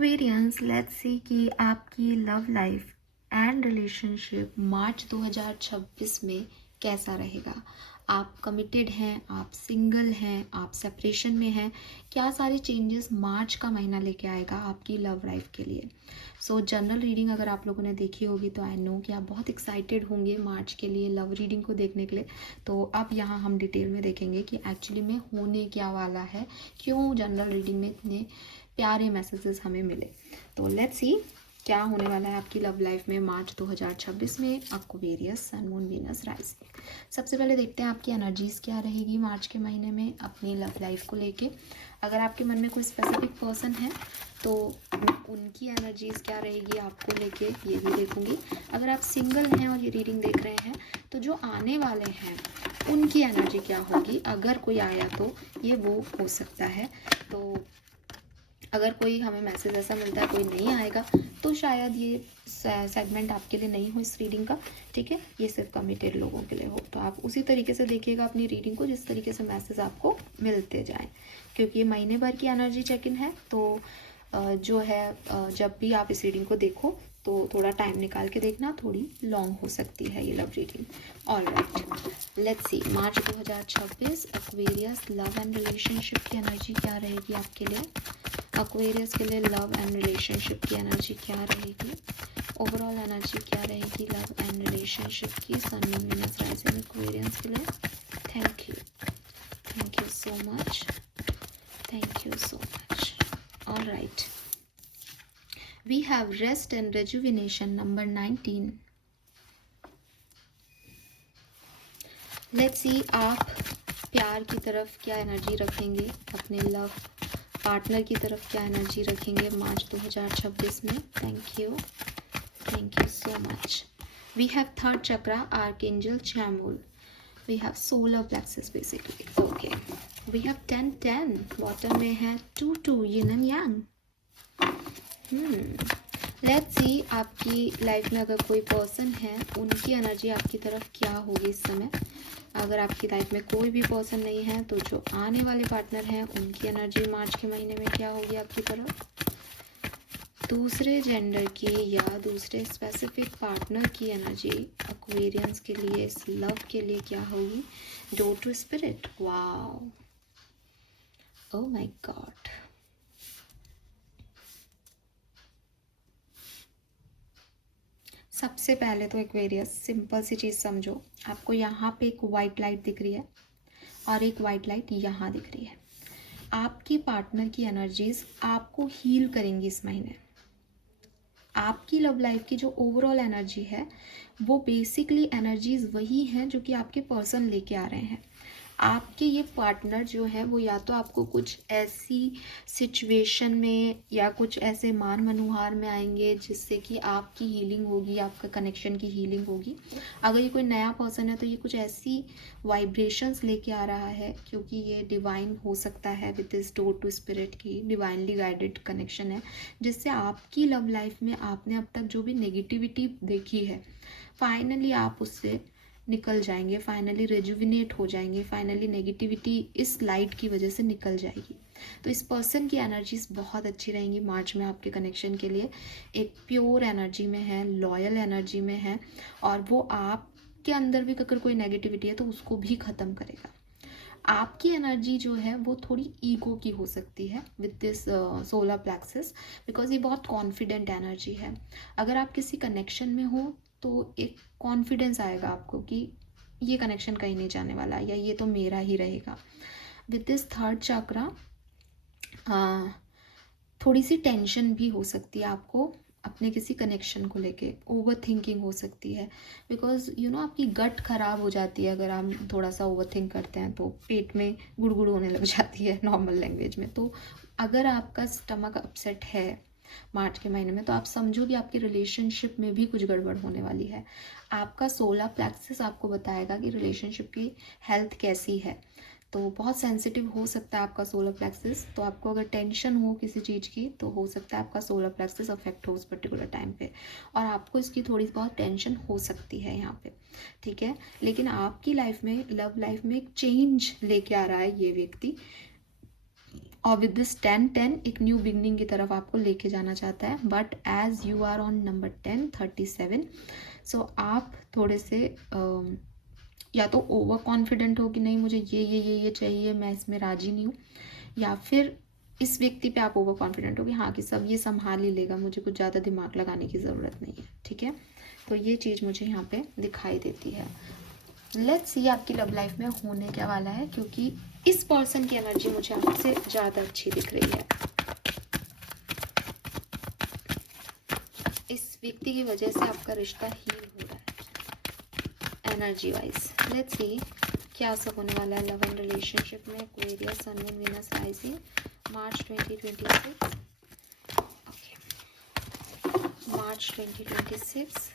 Aquarians, let's see कि आपकी love life and relationship मार्च 2026 में कैसा रहेगा। आप कमिटेड हैं, आप सिंगल हैं, आप सेपरेशन में हैं, क्या सारे चेंजेस मार्च का महीना लेके आएगा आपकी लव लाइफ के लिए। सो जनरल रीडिंग अगर आप लोगों ने देखी होगी तो आई नो कि आप बहुत एक्साइटेड होंगे मार्च के लिए लव रीडिंग को देखने के लिए। तो अब यहाँ हम डिटेल में देखेंगे कि एक्चुअली में होने क्या वाला है, क्यों जनरल रीडिंग में इतने प्यारे मैसेजेस हमें मिले। तो लेट्स सी क्या होने वाला है आपकी लव लाइफ में मार्च 2026 में Aquarius sun moon Venus rising. सबसे पहले देखते हैं आपकी एनर्जीज क्या रहेगी मार्च के महीने में अपनी लव लाइफ को लेके। अगर आपके मन में कोई स्पेसिफिक पर्सन है तो उनकी एनर्जीज क्या रहेगी आपको लेके, ये भी देखूंगी। अगर आप सिंगल हैं और ये रीडिंग देख रहे हैं तो जो आने वाले हैं उनकी एनर्जी क्या होगी, अगर कोई आया तो ये वो हो सकता है। तो अगर कोई हमें मैसेज ऐसा मिलता है कोई नहीं आएगा तो शायद ये सेगमेंट आपके लिए नहीं हो इस रीडिंग का, ठीक है। ये सिर्फ कमिटेड लोगों के लिए हो। तो आप उसी तरीके से देखिएगा अपनी रीडिंग को जिस तरीके से मैसेज आपको मिलते जाएं, क्योंकि ये महीने भर की एनर्जी चेक इन है। तो जो है जब भी आप इस रीडिंग को देखो तो थोड़ा टाइम निकाल के देखना, थोड़ी लॉन्ग हो सकती है ये love reading. Alright, let's see March 2026 Aquarius love and relationship की एनर्जी क्या रहेगी आपके लिए। एक्वेरियस के लिए लव एंड रिलेशनशिप की एनर्जी क्या रहेगी, ओवरऑल एनर्जी क्या रहेगी लव एंड रिलेशनशिप की sun moon Venus rising Aquarius के लिए। Thank you so much, thank you so much. Alright, we have rest and rejuvenation number 19। Let's see आप प्यार की तरफ क्या एनर्जी रखेंगे, अपने लव पार्टनर की तरफ क्या एनर्जी रखेंगे मार्च 2026 में। Thank you so much. We have third chakra archangel Chamuel, we have solar plexus basically. Okay, we have 10-10, bottom में है 2-2 yin and yang. Let's see आपकी लाइफ में अगर कोई पर्सन है उनकी एनर्जी आपकी तरफ क्या होगी इस समय। अगर आपकी लाइफ में कोई भी पर्सन नहीं है तो जो आने वाले पार्टनर हैं उनकी एनर्जी मार्च के महीने में क्या होगी आपकी तरफ। दूसरे जेंडर की या दूसरे स्पेसिफिक पार्टनर की एनर्जी एक्वेरियंस के लिए इस लव के लिए क्या होगी। Door to spirit, wow, oh my God. सबसे पहले तो एक्वेरियस सिंपल सी चीज़ समझो, आपको यहाँ पे एक वाइट लाइट दिख रही है और एक वाइट लाइट यहाँ दिख रही है। आपकी पार्टनर की एनर्जीज आपको हील करेंगी इस महीने। आपकी लव लाइफ की जो ओवरऑल एनर्जी है वो बेसिकली एनर्जीज वही हैं जो कि आपके पर्सन लेके आ रहे हैं। आपके ये पार्टनर जो है वो या तो आपको कुछ ऐसी सिचुएशन में या कुछ ऐसे मान मनुहार में आएंगे जिससे कि आपकी हीलिंग होगी, आपका कनेक्शन की हीलिंग होगी। अगर ये कोई नया पर्सन है तो ये कुछ ऐसी वाइब्रेशंस लेके आ रहा है, क्योंकि ये डिवाइन हो सकता है with this door to spirit की डिवाइनली गाइडेड कनेक्शन है, जिससे आपकी लव लाइफ में आपने अब तक जो भी नेगेटिविटी देखी है फाइनली आप उससे निकल जाएंगे, फाइनली रेजुविनेट हो जाएंगे, फाइनली नेगेटिविटी इस लाइट की वजह से निकल जाएगी। तो इस पर्सन की एनर्जीज बहुत अच्छी रहेंगी मार्च में आपके कनेक्शन के लिए। एक प्योर एनर्जी में है, लॉयल एनर्जी में है, और वो आपके अंदर भी अगर कोई नेगेटिविटी है तो उसको भी ख़त्म करेगा। आपकी एनर्जी जो है वो थोड़ी ईगो की हो सकती है with this solar plexus, because ये बहुत कॉन्फिडेंट एनर्जी है। अगर आप किसी कनेक्शन में हो तो एक कॉन्फिडेंस आएगा आपको कि ये कनेक्शन कहीं नहीं जाने वाला या ये तो मेरा ही रहेगा। विद दिस थर्ड चक्रा थोड़ी सी टेंशन भी हो सकती है आपको अपने किसी कनेक्शन को लेके, ओवर थिंकिंग हो सकती है, बिकॉज यू नो आपकी गट खराब हो जाती है अगर हम थोड़ा सा ओवर थिंक करते हैं तो पेट में गुड़गुड़ होने लग जाती है नॉर्मल लैंग्वेज में। तो अगर आपका स्टमक अपसेट है मार्च के महीने में तो आप समझो कि आपकी रिलेशनशिप में भी कुछ गड़बड़ होने वाली है। आपका सोलर प्लेक्सस आपको बताएगा कि रिलेशनशिप की हेल्थ कैसी है। तो बहुत सेंसिटिव हो सकता है आपका सोलर प्लेक्सस। तो आपको अगर टेंशन हो किसी चीज़ की तो हो सकता है आपका सोलर प्लेक्सस अफेक्ट हो उस पर्टिकुलर टाइम पे, और आपको इसकी थोड़ी बहुत टेंशन हो सकती है यहाँ पे, ठीक है। लेकिन आपकी लाइफ में, लव लाइफ में एक चेंज लेके आ रहा है ये व्यक्ति। और विद दिस 10-10 एक न्यू बिगनिंग की तरफ आपको लेके जाना चाहता है, but as you are on number 10 37, so आप थोड़े से या तो ओवर कॉन्फिडेंट हो कि नहीं मुझे ये चाहिए, मैं इसमें राजी नहीं हूँ, या फिर इस व्यक्ति पे आप ओवर कॉन्फिडेंट हो कि हाँ कि सब ये संभाल ही लेगा, मुझे कुछ ज़्यादा दिमाग लगाने की ज़रूरत नहीं है, ठीक है। तो ये चीज़ मुझे यहाँ पे दिखाई देती है। लेट्स सी आपकी लव लाइफ में होने क्या वाला है, क्योंकि इस पर्सन की एनर्जी मुझे आपसे ज़्यादा अच्छी दिख रही है। इस व्यक्ति की वजह से आपका रिश्ता हील हो रहा है एनर्जी वाइज। लेट्स सी क्या सब होने वाला है लव एंड रिलेशनशिप में। Aquarius, sun, moon, Venus, rising, March 2026। Okay, March 2026।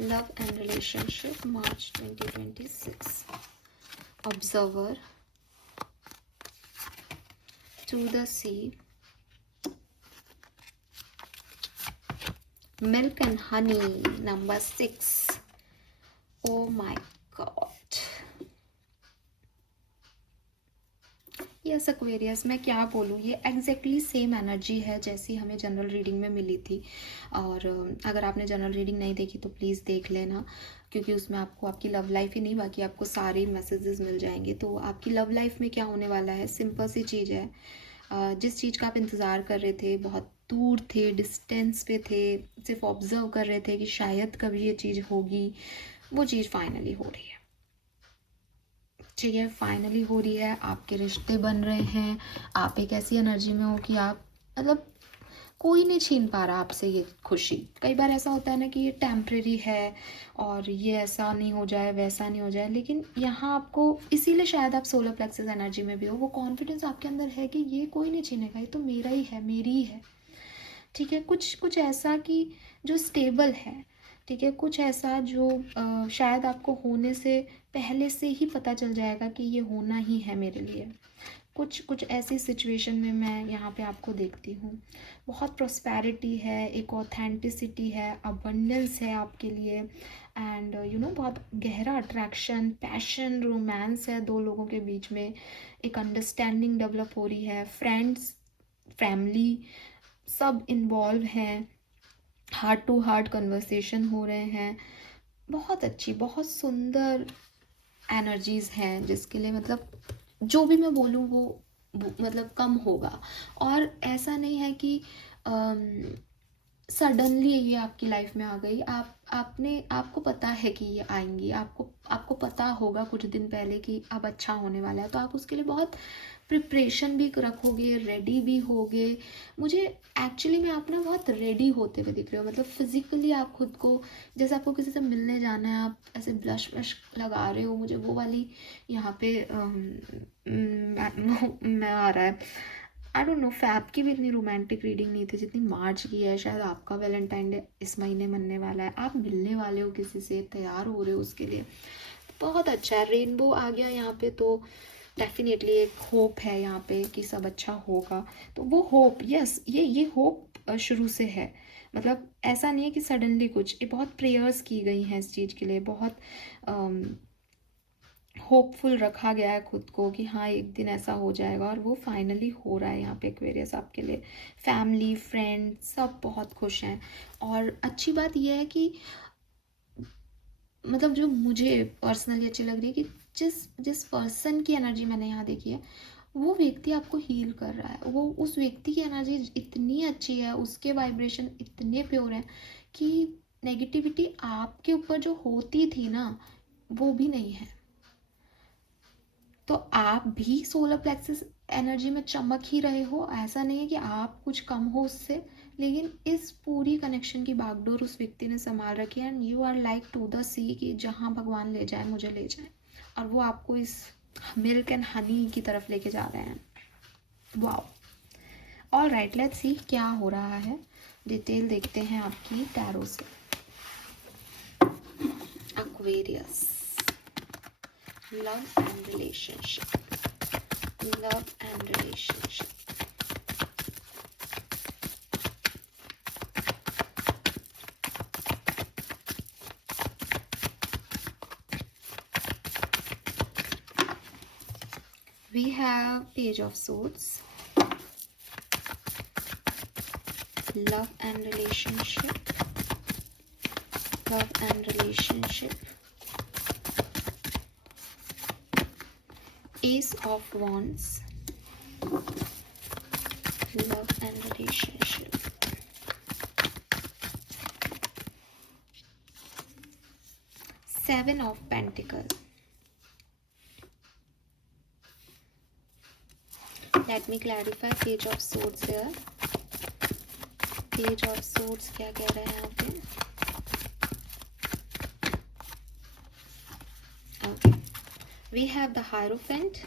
Love and relationship, March 2026. Observer, to the sea, milk and honey, number 6. Oh my god. Yes Aquarius, मैं क्या बोलूँ, ये एग्जैक्टली सेम एनर्जी है जैसी हमें general reading में मिली थी। और अगर आपने जनरल रीडिंग नहीं देखी तो प्लीज़ देख लेना, क्योंकि उसमें आपको आपकी लव लाइफ ही नहीं बाकी आपको सारे मैसेजेस मिल जाएंगे। तो आपकी लव लाइफ में क्या होने वाला है, सिंपल सी चीज़ है। जिस चीज़ का आप इंतज़ार कर रहे थे, बहुत दूर थे, डिस्टेंस पे थे, सिर्फ ऑब्जर्व कर रहे थे कि शायद कभी ये चीज़ होगी, वो चीज़ फाइनली हो रही है। ठीक है, फाइनली हो रही है, आपके रिश्ते बन रहे हैं। आप एक ऐसी एनर्जी में हो कि आप मतलब कोई नहीं छीन पा रहा आपसे ये खुशी। कई बार ऐसा होता है ना कि ये टेम्परेरी है और ये ऐसा नहीं हो जाए वैसा नहीं हो जाए, लेकिन यहाँ आपको इसीलिए शायद आप सोलर प्लेक्सस एनर्जी में भी हो, वो कॉन्फिडेंस आपके अंदर है कि ये कोई नहीं छीनेगा, ये तो मेरा ही है, मेरी ही है। ठीक है, कुछ ऐसा कि जो स्टेबल है, ठीक है, कुछ ऐसा जो शायद आपको होने से पहले से ही पता चल जाएगा कि ये होना ही है मेरे लिए। कुछ ऐसी सिचुएशन में मैं यहाँ पे आपको देखती हूँ। बहुत प्रॉस्पेरिटी है, एक ऑथेंटिसिटी है, अबंडेंस है आपके लिए, एंड यू नो बहुत गहरा अट्रैक्शन, पैशन, रोमांस है दो लोगों के बीच में। एक अंडरस्टैंडिंग डेवलप हो रही है, फ्रेंड्स, फैमिली सब इन्वॉल्व हैं, हार्ट टू हार्ट कन्वर्सेशन हो रहे हैं। बहुत अच्छी, बहुत सुंदर एनर्जीज़ हैं, जिसके लिए मतलब जो भी मैं बोलूँ वो मतलब कम होगा। और ऐसा नहीं है कि सडनली ये आपकी लाइफ में आ गई। आपको पता है कि ये आएंगी, आपको पता होगा कुछ दिन पहले कि अब अच्छा होने वाला है, तो आप उसके लिए बहुत प्रिपरेशन भी रखोगे, रेडी भी होगे। मुझे एक्चुअली में आप ना बहुत रेडी होते हुए दिख रहे हो, मतलब फिजिकली आप खुद को, जैसे आपको किसी से मिलने जाना है, आप ऐसे ब्लश व्लश लगा रहे हो। मुझे वो वाली यहाँ पे मैं आ रहा है। आई डोंट नो, फैब की भी इतनी रोमांटिक रीडिंग नहीं थी जितनी मार्च की है। शायद आपका वैलेंटाइन डे इस महीने मनने वाला है, आप मिलने वाले हो किसी से, तैयार हो रहे हो उसके लिए, बहुत अच्छा है। रेनबो आ गया यहाँ पे, तो डेफिनेटली एक होप है यहाँ पे कि सब अच्छा होगा। तो वो होप, यस, ये होप शुरू से है। मतलब ऐसा नहीं है कि सडनली कुछ, ये बहुत प्रेयर्स की गई हैं इस चीज़ के लिए, बहुत होपफुल रखा गया है खुद को कि हाँ एक दिन ऐसा हो जाएगा, और वो फाइनली हो रहा है यहाँ पे एक्वेरियस आपके लिए। फैमिली, फ्रेंड सब बहुत खुश हैं। और अच्छी बात यह है कि मतलब जो मुझे पर्सनली अच्छी लग रही है कि जिस पर्सन की एनर्जी मैंने यहाँ देखी है, वो व्यक्ति आपको हील कर रहा है। वो उस व्यक्ति की एनर्जी इतनी अच्छी है, उसके वाइब्रेशन इतने प्योर हैं कि नेगेटिविटी आपके ऊपर जो होती थी ना, वो भी नहीं है। तो आप भी सोलर प्लेक्सस एनर्जी में चमक ही रहे हो, ऐसा नहीं है कि आप कुछ कम हो उससे, लेकिन इस पूरी कनेक्शन की बागडोर उस व्यक्ति ने संभाल रखी है। And you are like to the sea, कि जहाँ भगवान ले जाए मुझे ले जाए, और वो आपको इस मिल्क एंड हनी की तरफ लेके जा रहे हैं। Wow, all right, let's see क्या हो रहा है। डिटेल देखते हैं आपकी टैरो से। Aquarius, love and relationship, love and relationship, We have Page of Swords, love and relationship, love and relationship, Ace of Wands, love and relationship, Seven of Pentacles. Let me clarify Page of Swords here. Page of Swords क्या कह रहे हैं यहाँ पे? Okay. We have the Hierophant,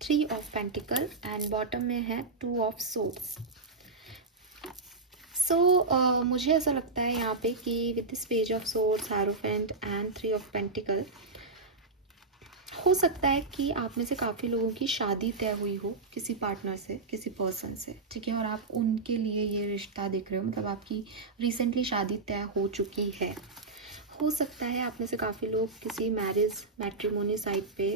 Three of Pentacles and bottom में है Two of Swords. So मुझे ऐसा लगता है यहाँ पे कि with this Page of Swords, Hierophant and Three of Pentacles हो सकता है कि आप में से काफ़ी लोगों की शादी तय हुई हो किसी पार्टनर से, किसी पर्सन से, ठीक है, और आप उनके लिए ये रिश्ता देख रहे हो, मतलब आपकी रिसेंटली शादी तय हो चुकी है। हो सकता है आप में से काफ़ी लोग किसी मैट्रिमोनी साइट पे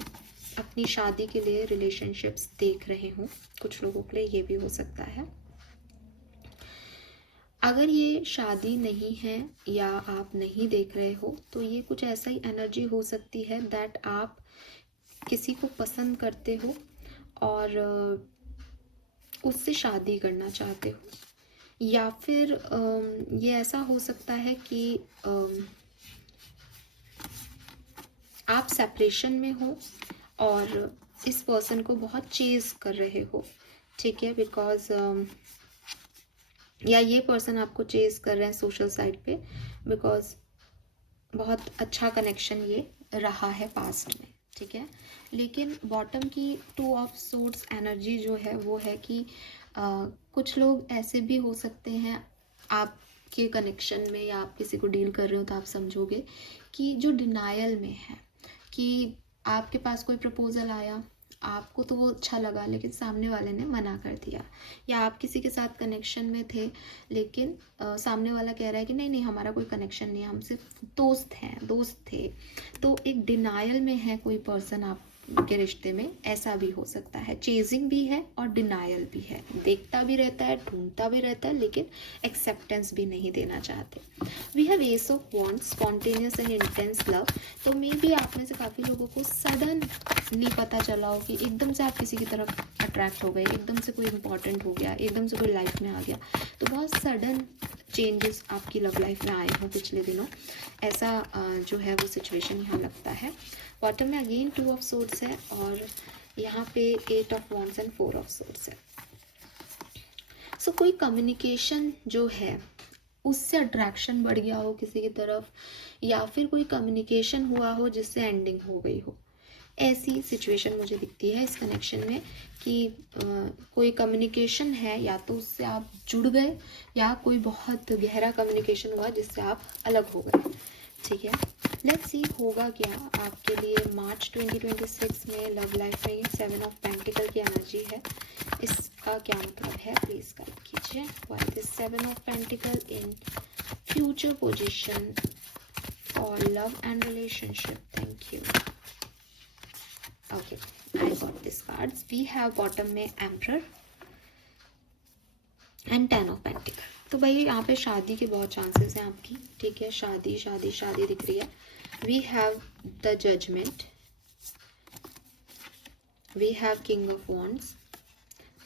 अपनी शादी के लिए रिलेशनशिप्स देख रहे हों। कुछ लोगों के लिए ये भी हो सकता है। अगर ये शादी नहीं है या आप नहीं देख रहे हो तो ये कुछ ऐसा ही एनर्जी हो सकती है दैट आप किसी को पसंद करते हो और उससे शादी करना चाहते हो, या फिर ये ऐसा हो सकता है कि आप सेपरेशन में हो और इस पर्सन को बहुत चेज कर रहे हो, ठीक है, बिकॉज या ये पर्सन आपको चेज कर रहे हैं सोशल साइट पे बिकॉज बहुत अच्छा कनेक्शन ये रहा है पास्ट में, ठीक है। लेकिन बॉटम की टू ऑफ सोर्ड्स एनर्जी जो है वो है कि कुछ लोग ऐसे भी हो सकते हैं आपके कनेक्शन में, या आप किसी को डील कर रहे हो तो आप समझोगे कि जो डिनायल में है कि आपके पास कोई प्रपोजल आया, आपको तो वो अच्छा लगा लेकिन सामने वाले ने मना कर दिया, या आप किसी के साथ कनेक्शन में थे लेकिन सामने वाला कह रहा है कि नहीं नहीं हमारा कोई कनेक्शन नहीं है, हम सिर्फ दोस्त थे। तो एक डिनायल में है कोई पर्सन आपके रिश्ते में, ऐसा भी हो सकता है। चेजिंग भी है और डिनायल भी है, देखता भी रहता है, ढूंढता भी रहता है, लेकिन एक्सेप्टेंस भी नहीं देना चाहते। We have ace of wands, spontaneous and intense love. तो मे बी आप में से काफ़ी लोगों को सडनली पता चला हो कि एकदम से आप किसी की तरफ अट्रैक्ट हो गए, एकदम से कोई इंपॉर्टेंट हो गया, एकदम से कोई लाइफ में आ गया, तो बहुत सडन चेंजेस आपकी लव लाइफ में आए हों पिछले दिनों, ऐसा जो है वो सिचुएशन यहाँ लगता है। बॉटम में अगेन टू ऑफ सोर्ड्स है और यहाँ पे eight of wands and four of swords है। सो कोई कम्युनिकेशन जो है उससे अट्रैक्शन बढ़ गया हो किसी की तरफ, या फिर कोई कम्युनिकेशन हुआ हो जिससे एंडिंग हो गई हो, ऐसी सिचुएशन मुझे दिखती है इस कनेक्शन में कि कोई कम्युनिकेशन है, या तो उससे आप जुड़ गए या कोई बहुत गहरा कम्युनिकेशन हुआ जिससे आप अलग हो गए, ठीक है। लेट्स सी होगा क्या आपके लिए मार्च 2026 में लव लाइफ में। सेवन ऑफ पेंटिकल की एनर्जी है, इसका क्या मतलब है प्लीज गाइड कीजिए। Why this seven of pentacle in future position for love and relationship. Thank you. Okay, I got this cards. We have bottom में emperor and ten of pentacle. तो भाई यहाँ पे शादी के बहुत चांसेस हैं आपकी, ठीक है, शादी शादी शादी दिख रही है। We have the judgement, we have king of wands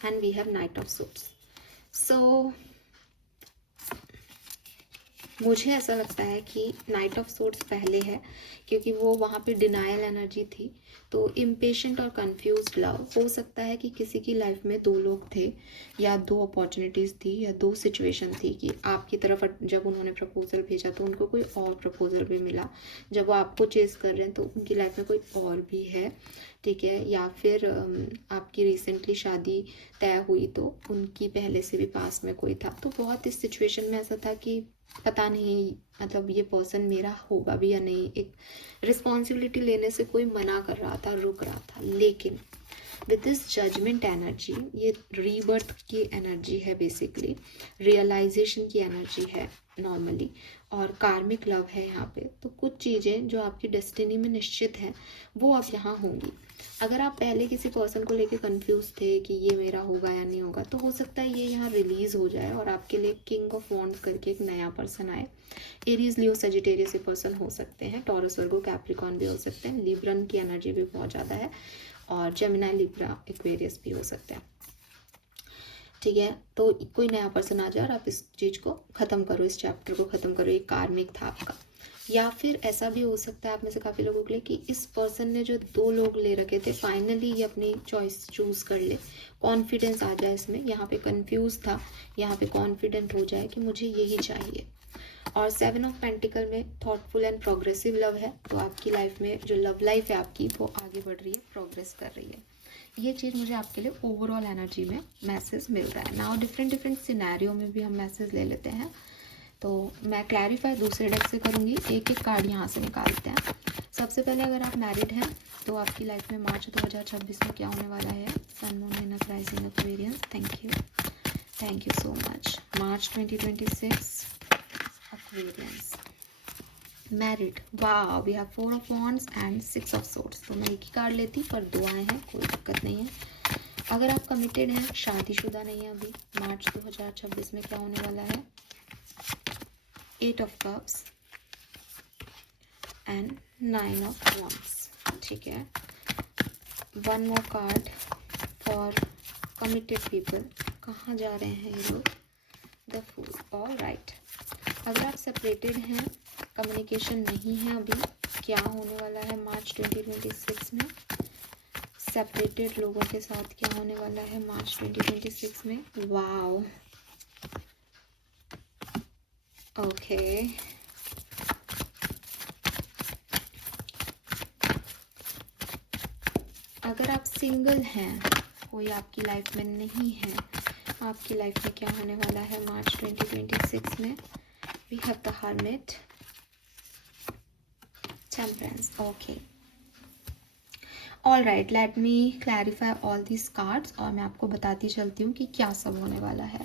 and we have knight of swords. So मुझे ऐसा लगता है कि नाइट ऑफ सोर्ड्स पहले है क्योंकि वो वहाँ पे डिनायल एनर्जी थी। तो इम्पेशेंट और कंफ्यूज्ड लव हो सकता है कि किसी की लाइफ में दो लोग थे, या दो अपॉर्चुनिटीज़ थी, या दो सिचुएशन थी कि आपकी तरफ जब उन्होंने प्रपोजल भेजा तो उनको कोई और प्रपोजल भी मिला, जब वो आपको चेस कर रहे हैं तो उनकी लाइफ में कोई और भी है, ठीक है, या फिर आपकी रिसेंटली शादी तय हुई तो उनकी पहले से भी पास में कोई था। तो बहुत इस सिचुएशन में ऐसा था कि पता नहीं मतलब ये पर्सन मेरा होगा भी या नहीं, एक रिस्पॉन्सिबिलिटी लेने से कोई मना कर रहा था, रुक रहा था। लेकिन विद दिस जजमेंट एनर्जी, ये रीबर्थ की एनर्जी है, बेसिकली रियलाइजेशन की एनर्जी है नॉर्मली, और कार्मिक लव है यहाँ पे। तो कुछ चीज़ें जो आपकी डेस्टिनी में निश्चित हैं वो अब यहाँ होंगी। अगर आप पहले किसी पर्सन को लेके कंफ्यूज थे कि ये मेरा होगा या नहीं होगा, तो हो सकता है ये यहाँ रिलीज हो जाए और आपके लिए किंग ऑफ वॉन्ड्स करके एक नया पर्सन आए। एरीज, लियो, सजिटेरियस ये पर्सन हो सकते हैं, टॉरस, वर्गो, कैप्रिकॉर्न भी हो सकते हैं, लिब्रन की एनर्जी भी बहुत ज़्यादा है, और जेमिनी, लिब्रा, एक्वेरियस भी हो सकते हैं। ठीक है, तो कोई नया पर्सन आ जाए और आप इस चीज़ को ख़त्म करो, इस चैप्टर को ख़त्म करो, ये कार्मिक था आपका। या फिर ऐसा भी हो सकता है आप में से काफ़ी लोगों के लिए कि इस पर्सन ने जो 2 लोग ले रखे थे फाइनली ये अपनी चॉइस चूज़ कर ले, कॉन्फिडेंस आ जाए इसमें। यहाँ पे कंफ्यूज था, यहाँ पे कॉन्फिडेंट हो जाए कि मुझे यही चाहिए। और 7 ऑफ पेंटिकल में थॉटफुल एंड प्रोग्रेसिव लव है, तो आपकी लाइफ में जो लव लाइफ है आपकी वो आगे बढ़ रही है, प्रोग्रेस कर रही है। ये चीज़ मुझे आपके लिए ओवरऑल एनर्जी में मैसेज मिल रहा है। नाउ डिफरेंट सिनेरियो में भी हम मैसेज ले लेते हैं, तो मैं क्लैरिफाई दूसरे डेक से करूँगी। एक एक कार्ड यहाँ से निकालते हैं। सबसे पहले अगर आप मैरिड हैं तो आपकी लाइफ में मार्च 2026 में क्या होने वाला है। Sun, moon, Venus, rising, Aquarius, thank you so much. March 2026 Aquarius, married, वाह, we have 4 of wands and 6 of swords. तो मैं एक ही कार्ड लेती पर 2 आए हैं, कोई दिक्कत नहीं है। अगर आप कमिटेड हैं, शादीशुदा नहीं है अभी, मार्च 2026 में क्या होने वाला है। 8 of cups and 9 of wands. ठीक है, 1 more card for committed people. कहाँ जा रहे हैं ये लोग। The fool, alright. अगर आप सेपरेटेड हैं, कम्युनिकेशन नहीं है अभी, क्या होने वाला है मार्च 2026 में। सेपरेटेड लोगों के साथ क्या होने वाला है मार्च 2026 में। Wow, okay. अगर आप सिंगल हैं, कोई आपकी लाइफ में नहीं है, आपकी लाइफ में क्या होने वाला है मार्च 2026 में। We have the hermit, temperance, okay, all right. Let me clarify all this cards और मैं आपको बताती चलती हूँ कि क्या सब होने वाला है।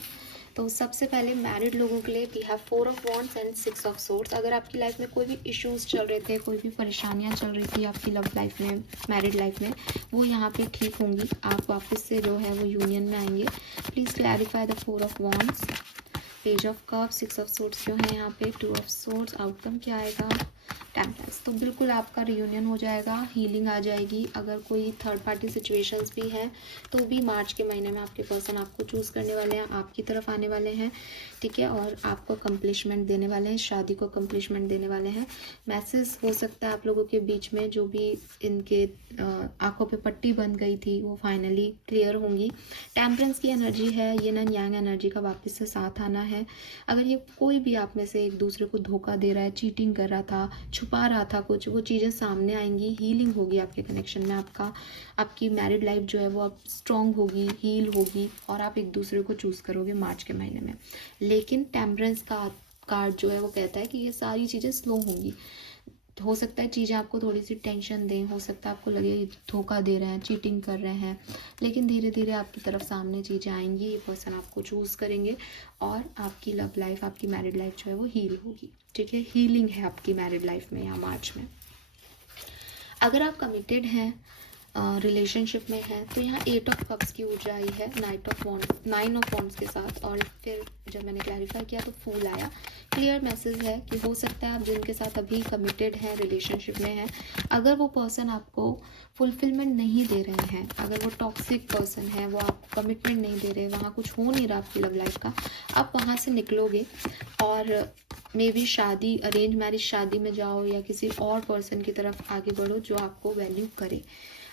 तो सबसे पहले मैरिड लोगों के लिए we have 4 of wands and 6 of swords. अगर आपकी लाइफ में कोई भी इश्यूज चल रहे थे, कोई भी परेशानियां चल रही थी आपकी लव लाइफ में, मैरिड लाइफ में, वो यहाँ पे ठीक होंगी। आप वापस से जो है वो यूनियन में आएंगे। Please clarify the 4 of wands, page of cups, 6 of swords जो है यहाँ पे, 2 ऑफ सोर्ड्स। आउटकम क्या आएगा, टेम्परेंस। तो बिल्कुल आपका रियूनियन हो जाएगा, हीलिंग आ जाएगी। अगर कोई थर्ड पार्टी सिचुएशंस भी हैं तो भी मार्च के महीने में आपके पर्सन आपको चूज़ करने वाले हैं, आपकी तरफ आने वाले हैं। ठीक है, और आपको कंप्लीशमेंट देने वाले हैं, शादी को कंप्लीशमेंट देने वाले हैं। मैसेज हो सकता है आप लोगों के बीच में जो भी इनके आंखों पे पट्टी बन गई थी वो फाइनली क्लियर होंगी। टेम्परेंस की एनर्जी है, ये एंड यांग एनर्जी का वापस से साथ आना है। अगर ये कोई भी आप में से एक दूसरे को धोखा दे रहा है, चीटिंग कर रहा था, छुपा रहा था कुछ, वो चीज़ें सामने आएंगी। हीलिंग होगी आपके कनेक्शन में, आपकी मैरिड लाइफ जो है वो अब स्ट्रॉन्ग होगी, हील होगी और आप एक दूसरे को चूज़ करोगे मार्च के महीने में। लेकिन टेम्परेंस का कार्ड जो है वो कहता है कि ये सारी चीज़ें स्लो होंगी। हो सकता है चीज़ें आपको थोड़ी सी टेंशन दें, हो सकता है आपको लगे धोखा दे रहे हैं, चीटिंग कर रहे हैं, लेकिन धीरे धीरे आपकी तरफ सामने चीज़ें आएंगी। ये पर्सन आपको चूज़ करेंगे और आपकी लव लाइफ, आपकी मैरिड लाइफ जो है वो हील होगी। ठीक है, हीलिंग है आपकी मैरिड लाइफ में यहाँ मार्च में। अगर आप कमिटेड हैं, रिलेशनशिप में है, तो यहाँ 8 ऑफ कप्स की ऊर्जा आई है 9 ऑफ वॉन्ड्स के साथ। और फिर जब मैंने क्लैरिफाई किया तो फूल आया। क्लियर मैसेज है कि हो सकता है आप जिनके साथ अभी कमिटेड हैं, रिलेशनशिप में हैं, अगर वो पर्सन आपको फुलफिलमेंट नहीं दे रहे हैं, अगर वो टॉक्सिक पर्सन है, वो आप कमिटमेंट नहीं दे रहे, वहाँ कुछ हो नहीं रहा आपकी लव लाइफ का, आप वहाँ से निकलोगे और मे बी शादी, अरेंज मैरिज शादी में जाओ या किसी और पर्सन की तरफ आगे बढ़ो जो आपको वैल्यू करे।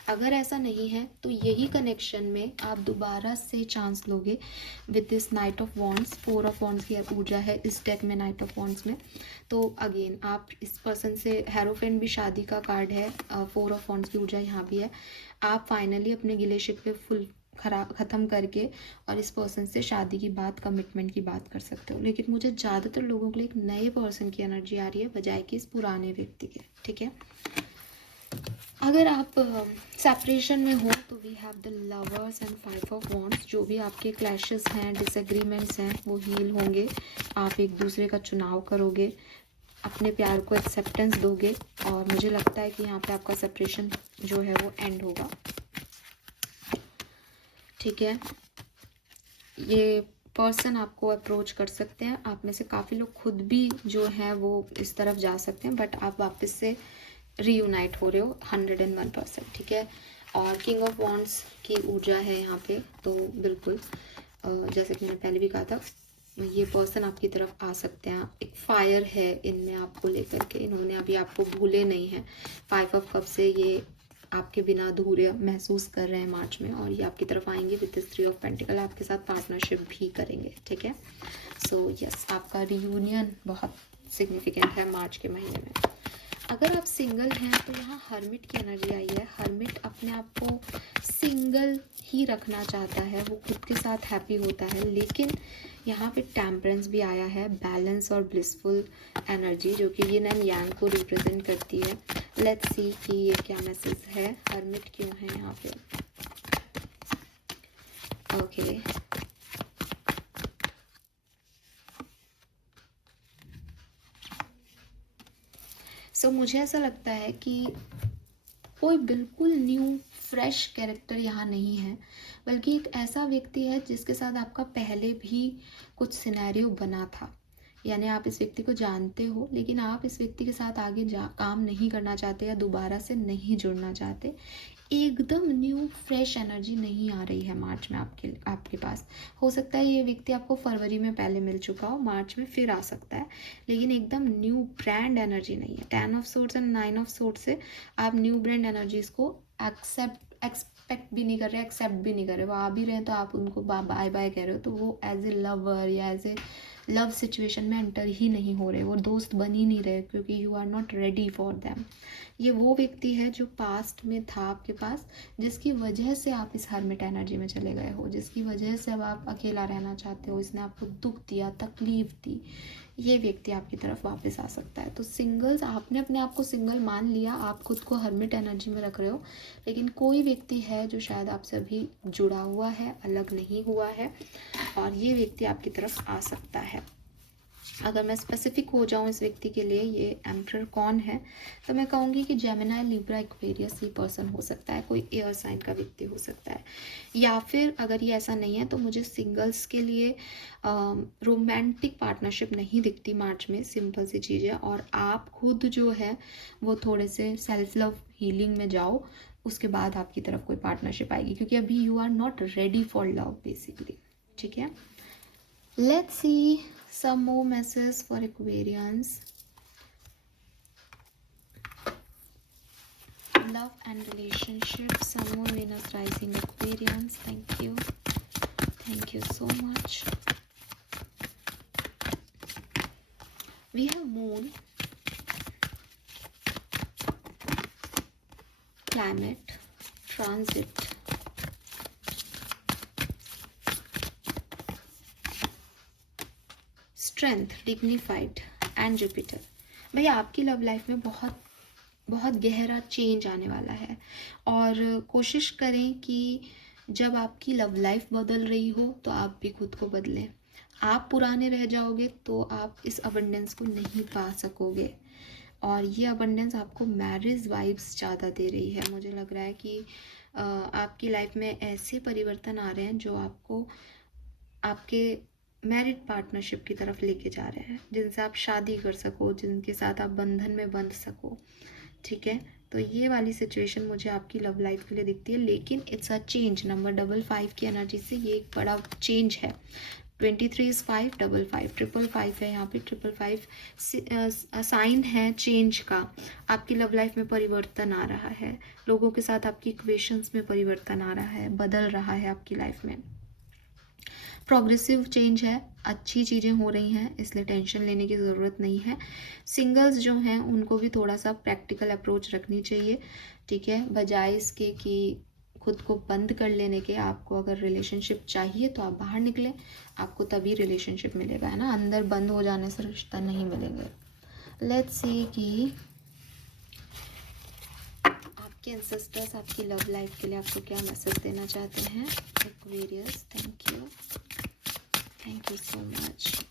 अगर ऐसा नहीं है तो यही कनेक्शन में आप दोबारा से चांस लोगे with this night of wands. 4 of wands की ऊर्जा है इस डेक में नाइट ऑफ वॉन्ड्स में। तो अगेन आप इस पर्सन से, हेरोफेंट भी शादी का कार्ड है, 4 ऑफ वॉन्ड्स की ऊर्जा यहाँ भी है। आप फाइनली अपने गिलेशिप पे फुल ख़त्म करके और इस पर्सन से शादी की बात, कमिटमेंट की बात कर सकते हो। लेकिन मुझे ज़्यादातर लोगों के लिए एक नए पर्सन की एनर्जी आ रही है बजाय कि इस पुराने व्यक्ति के। ठीक है, अगर आप सेपरेशन में हो तो we have the lovers and 5 of wands. जो भी आपके क्लैशेस हैं, डिसएग्रीमेंट्स हैं, वो हील होंगे। आप एक दूसरे का चुनाव करोगे, अपने प्यार को एक्सेप्टेंस दोगे और मुझे लगता है कि यहाँ पे आपका सेपरेशन जो है वो एंड होगा। ठीक है, ये पर्सन आपको अप्रोच कर सकते हैं, आप में से काफ़ी लोग खुद भी जो है वो इस तरफ जा सकते हैं, बट आप वापस से रीयूनाइट हो रहे हो 101%। ठीक है, और किंग ऑफ वॉन्ड्स की ऊर्जा है यहाँ पे, तो बिल्कुल जैसे कि मैंने पहले भी कहा था, ये पर्सन आपकी तरफ आ सकते हैं। एक फायर है इनमें आपको लेकर के, इन्होंने अभी आपको भूले नहीं हैं। 5 ऑफ कप से ये आपके बिना अधूरे महसूस कर रहे हैं मार्च में, और ये आपकी तरफ आएंगे विद 3 ऑफ पेंटिकल, आपके साथ पार्टनरशिप भी करेंगे। ठीक है, सो यस, आपका रियूनियन बहुत सिग्निफिकेंट है मार्च के महीने में। अगर आप सिंगल हैं तो यहाँ हर्मिट की एनर्जी आई है। हर्मिट अपने आप को सिंगल ही रखना चाहता है, वो खुद के साथ हैप्पी होता है, लेकिन यहाँ पे टेम्परेंस भी आया है, बैलेंस और ब्लिसफुल एनर्जी, जो कि ये नन यांग को रिप्रेजेंट करती है। लेट्स सी कि ये क्या मैसेज है, हर्मिट क्यों है यहाँ पे। ओके, सो मुझे ऐसा लगता है कि कोई बिल्कुल न्यू फ्रेश कैरेक्टर यहाँ नहीं है, बल्कि एक ऐसा व्यक्ति है जिसके साथ आपका पहले भी कुछ सिनेरियो बना था। यानी आप इस व्यक्ति को जानते हो, लेकिन आप इस व्यक्ति के साथ आगे काम नहीं करना चाहते या दोबारा से नहीं जुड़ना चाहते। एकदम न्यू फ्रेश एनर्जी नहीं आ रही है मार्च में आपके पास। हो सकता है ये व्यक्ति आपको फरवरी में पहले मिल चुका हो, मार्च में फिर आ सकता है, लेकिन एकदम न्यू ब्रांड एनर्जी नहीं है। 10 of swords and 9 of swords से आप न्यू ब्रांड एनर्जीज को एक्सपेक्ट भी नहीं कर रहे, एक्सेप्ट भी नहीं कर रहे। वो आ भी रहे हैं तो आप उनको बाय बाय कह रहे हो, तो वो एज ए लवर या एज ए लव सिचुएशन में एंटर ही नहीं हो रहे, वो दोस्त बन ही नहीं रहे, क्योंकि you are not ready for them. ये वो व्यक्ति है जो पास्ट में था आपके पास, जिसकी वजह से आप इस हर्मिट एनर्जी में चले गए हो, जिसकी वजह से अब आप अकेला रहना चाहते हो, इसने आपको दुख दिया, तकलीफ दी। ये व्यक्ति आपकी तरफ वापस आ सकता है। तो सिंगल्स, आपने अपने आप को सिंगल मान लिया, आप खुद को हर्मिट एनर्जी में रख रहे हो, लेकिन कोई व्यक्ति है जो शायद आपसे अभी जुड़ा हुआ है, अलग नहीं हुआ है, और ये व्यक्ति आपकी तरफ आ सकता है। अगर मैं स्पेसिफिक हो जाऊं इस व्यक्ति के लिए, ये एम्परर कौन है, तो मैं कहूँगी कि जेमिनी, लिब्रा, एक्वेरियस ये पर्सन हो सकता है, कोई एयर साइन का व्यक्ति हो सकता है। या फिर अगर ये ऐसा नहीं है तो मुझे सिंगल्स के लिए रोमांटिक पार्टनरशिप नहीं दिखती मार्च में, सिंपल सी चीज़ है। और आप खुद जो है वो थोड़े से सेल्फ लव हीलिंग में जाओ, उसके बाद आपकी तरफ कोई पार्टनरशिप आएगी, क्योंकि अभी you are not ready for love basically. ठीक है, let's see some more messages for Aquarians. Love and relationship, Sun, Moon, Venus, rising Aquarians. Thank you so much. We have Moon, climate, transit, strength, dignified and Jupiter. भैया आपकी love life में बहुत बहुत गहरा change आने वाला है, और कोशिश करें कि जब आपकी लव लाइफ बदल रही हो तो आप भी खुद को बदलें। आप पुराने रह जाओगे तो आप इस अबंडेंस को नहीं पा सकोगे, और ये अबंडेंस आपको मैरिज वाइब्स ज़्यादा दे रही है। मुझे लग रहा है कि आपकी लाइफ में ऐसे परिवर्तन आ रहे हैं जो आपको आपके मैरिड पार्टनरशिप की तरफ लेके जा रहे हैं, जिनसे आप शादी कर सको, जिनके साथ आप बंधन में बंध सको। ठीक है, तो ये वाली सिचुएशन मुझे आपकी लव लाइफ के लिए दिखती है, लेकिन इट्स अ चेंज। नंबर 55 की एनर्जी से ये एक बड़ा चेंज है। 23 इज 5, 55, 555 है यहाँ पे। 555 साइन है चेंज का। आपकी लव लाइफ में परिवर्तन आ रहा है, लोगों के साथ आपकी इक्वेशंस में परिवर्तन आ रहा है, बदल रहा है आपकी लाइफ में। प्रोग्रेसिव चेंज है, अच्छी चीज़ें हो रही हैं, इसलिए टेंशन लेने की ज़रूरत नहीं है। सिंगल्स जो हैं उनको भी थोड़ा सा प्रैक्टिकल अप्रोच रखनी चाहिए। ठीक है, बजाय इसके कि खुद को बंद कर लेने के, आपको अगर रिलेशनशिप चाहिए तो आप बाहर निकलें, आपको तभी रिलेशनशिप मिलेगा, है ना। अंदर बंद हो जाने से रिश्ता नहीं मिलेंगे। लेट्स सी कि आपके एंसेस्टर्स आपकी लव लाइफ के लिए आपको क्या मैसेज देना चाहते हैं। Aquarius, thank you so much.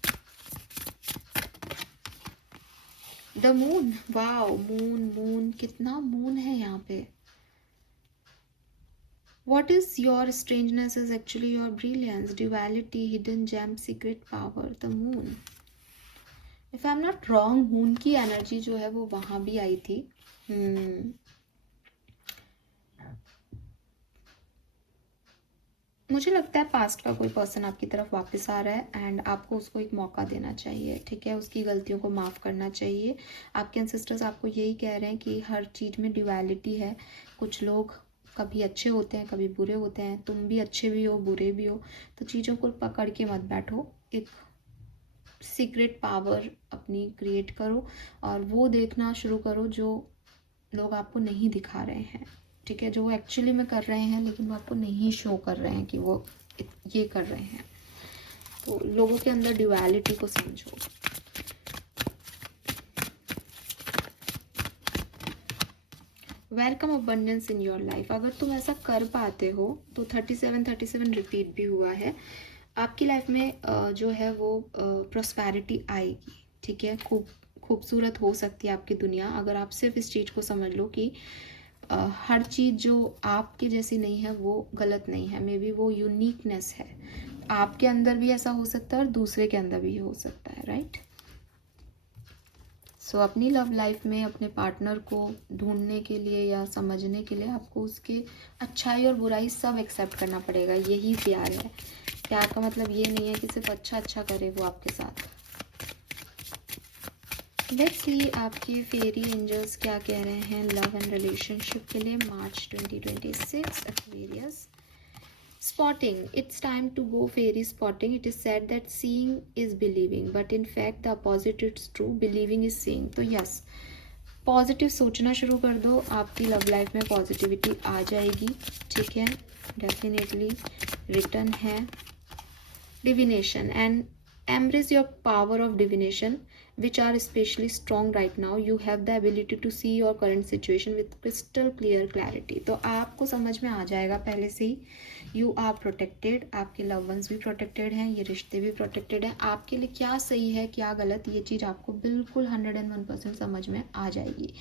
The moon, wow, moon moon, कितना मून है यहाँ पे. What is your strangeness is actually your brilliance, duality, hidden gem, secret power, the moon. If I'm not wrong, moon की energy जो है वो वहाँ भी आई थी. मुझे लगता है पास्ट का कोई पर्सन आपकी तरफ वापस आ रहा है एंड आपको उसको एक मौका देना चाहिए. ठीक है, उसकी गलतियों को माफ़ करना चाहिए. आपके एंसेस्टर्स आपको यही कह रहे हैं कि हर चीज़ में ड्यूअलिटी है. कुछ लोग कभी अच्छे होते हैं, कभी बुरे होते हैं. तुम भी अच्छे भी हो, बुरे भी हो. तो चीज़ों को पकड़ के मत बैठो. एक सीक्रेट पावर अपनी क्रिएट करो और वो देखना शुरू करो जो लोग आपको नहीं दिखा रहे हैं. ठीक है, जो वो एक्चुअली में कर रहे हैं लेकिन वो आपको नहीं शो कर रहे हैं कि वो ये कर रहे हैं. तो लोगों के अंदर ड्यूअलिटी को समझो. Welcome abundance in your life. अगर तुम ऐसा कर पाते हो तो 37 रिपीट भी हुआ है. आपकी लाइफ में जो है वो प्रॉस्पेरिटी आएगी. ठीक है, खूबसूरत हो सकती है आपकी दुनिया अगर आप सिर्फ इस चीज़ को समझ लो कि हर चीज़ जो आपके जैसी नहीं है वो गलत नहीं है. मे बी वो यूनिकनेस है. आपके अंदर भी ऐसा हो सकता है और दूसरे के अंदर भी हो सकता है. राइट. सो अपनी लव लाइफ में अपने पार्टनर को ढूंढने के लिए या समझने के लिए आपको उसके अच्छाई और बुराई सब एक्सेप्ट करना पड़ेगा. यही प्यार है. प्यार का मतलब ये नहीं है कि सिर्फ अच्छा करे वो आपके साथ. लेट्स सी आपके फेरी एंजल्स क्या कह रहे हैं लव एंड रिलेशनशिप के लिए मार्च 2026. Aquarius. Spotting. It's time to go fairy spotting. It is said that seeing is believing, but in fact the opposite is true. Believing is seeing. तो yes, positive सोचना शुरू कर दो. आपकी लव लाइफ में पॉजिटिविटी आ जाएगी. ठीक है, डेफिनेटली रिटर्न है divination and embrace your power of divination which are especially strong right now. You have the ability to see your current situation with crystal clear clarity. तो आपको समझ में आ जाएगा पहले से ही. You are protected. आपके love once भी protected हैं, ये रिश्ते भी प्रोटेक्टेड हैं. आपके लिए क्या सही है क्या गलत ये चीज़ आपको बिल्कुल 101% समझ में आ जाएगी.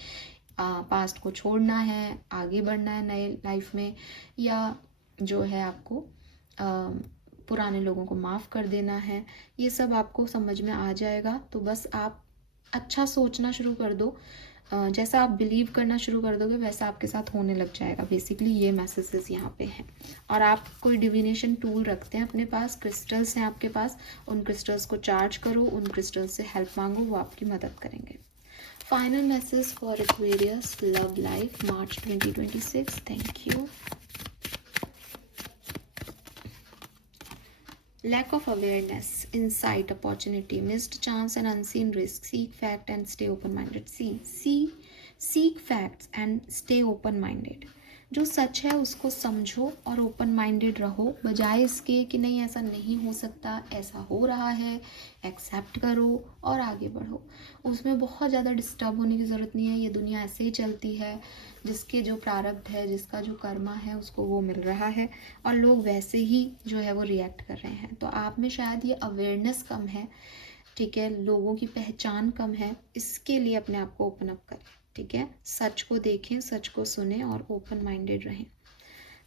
पास्ट को छोड़ना है, आगे बढ़ना है नए लाइफ में, या जो है आपको पुराने लोगों को माफ़ कर देना है. ये सब आपको समझ में आ जाएगा. तो बस आप अच्छा सोचना शुरू कर दो. जैसा आप बिलीव करना शुरू कर दोगे वैसा आपके साथ होने लग जाएगा. बेसिकली ये मैसेजेस यहाँ पे हैं. और आप कोई डिविनेशन टूल रखते हैं अपने पास, क्रिस्टल्स हैं आपके पास, उन क्रिस्टल्स को चार्ज करो, उन क्रिस्टल्स से हेल्प मांगो, वो आपकी मदद करेंगे. Final message for Aquarius love life March 2026. Thank you. Lack of awareness, insight, opportunity, missed chance and unseen risk. Seek fact and stay open-minded. Seek facts and stay open-minded. जो सच है उसको समझो और ओपन माइंडेड रहो, बजाय इसके कि नहीं ऐसा नहीं हो सकता, ऐसा हो रहा है. एक्सेप्ट करो और आगे बढ़ो. उसमें बहुत ज़्यादा डिस्टर्ब होने की ज़रूरत नहीं है. ये दुनिया ऐसे ही चलती है. जिसके जो प्रारब्ध है, जिसका जो कर्मा है उसको वो मिल रहा है और लोग वैसे ही जो है वो रिएक्ट कर रहे हैं. तो आप में शायद ये अवेयरनेस कम है. ठीक है, लोगों की पहचान कम है. इसके लिए अपने आप को ओपन अप करें. ठीक है, सच को देखें, सच को सुने और ओपन माइंडेड रहें.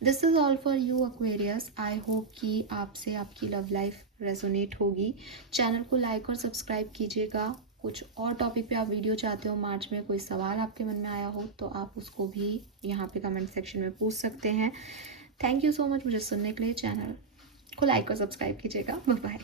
This is all for you Aquarius. I hope कि आपसे आपकी लव लाइफ रेजोनेट होगी. चैनल को लाइक और सब्सक्राइब कीजिएगा. कुछ और टॉपिक पे आप वीडियो चाहते हो मार्च में, कोई सवाल आपके मन में आया हो तो आप उसको भी यहाँ पे कमेंट सेक्शन में पूछ सकते हैं. थैंक यू सो मच मुझे सुनने के लिए. चैनल को लाइक और सब्सक्राइब कीजिएगा. Bye bye.